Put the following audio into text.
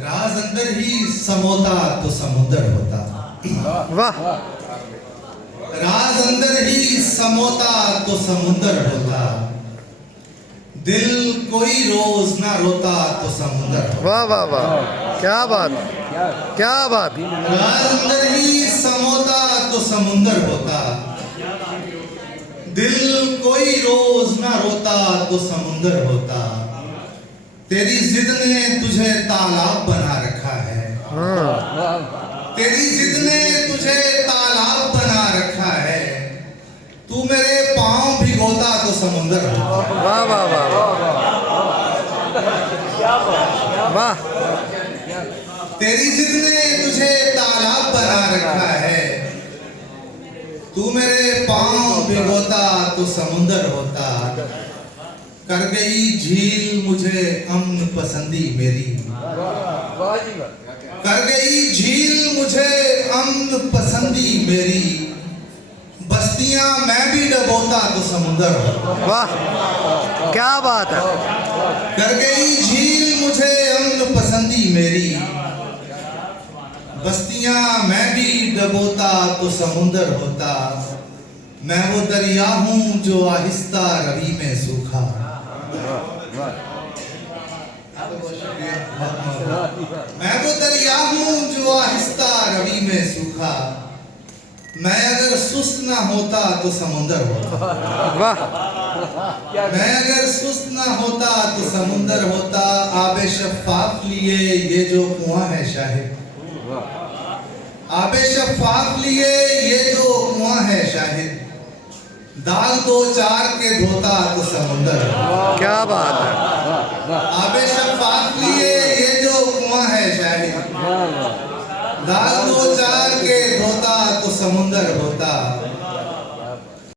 राज अंदर ही समोता तो समुंदर होता। वाह राज अंदर ही समोता तो समुंदर होता। दिल कोई रोज ना रोता तो समुंदर होता। वाह वाह वाह, क्या बात, क्या बात। राज अंदर ही समोता तो समुंदर होता। दिल कोई रोज ना रोता तो समुंदर होता। तेरी जिद ने तुझे तालाब बना रखा है। तेरी जिद ने तुझे तालाब बना रखा है। तू मेरे पाँव भिगोता तो समुंदर होता। वाह वाह वाह वाह। तेरी जिद ने तुझे तालाब बना रखा है। तू मेरे पाँव भिगोता तो समुंदर होता। कर गई झील मुझे अम्न पसंदी मेरी। कर गई झील मुझे अम्न पसंदी मेरी। बस्तियां मैं भी डबोता तो समुंदर होता। वाह, क्या बात है। कर गई झील मुझे अम्न पसंदी मेरी। बस्तियां मैं भी डबोता तो समुंदर होता। मैं वो दरिया हूँ जो आहिस्ता रवि में सूखा। मैं वो दरिया हूँ जो आहिस्ता रवि में सूखा। मैं अगर सुस्त ना होता तो समुंदर होता। वाह, मैं अगर सुस्त ना होता तो समुंदर होता। आबे शफ़ाफ लिए ये जो कुआं है शाहिद। आबे शफ़ाफ लिए ये जो कुआं है शाहिद। दाल दो चार के धोता तो समुंदर होता। क्या बात है। आबे शफ़ाफ लिए ये जो कुआं है शाहिद। दाल दो चार के धोता तो समुंदर होता।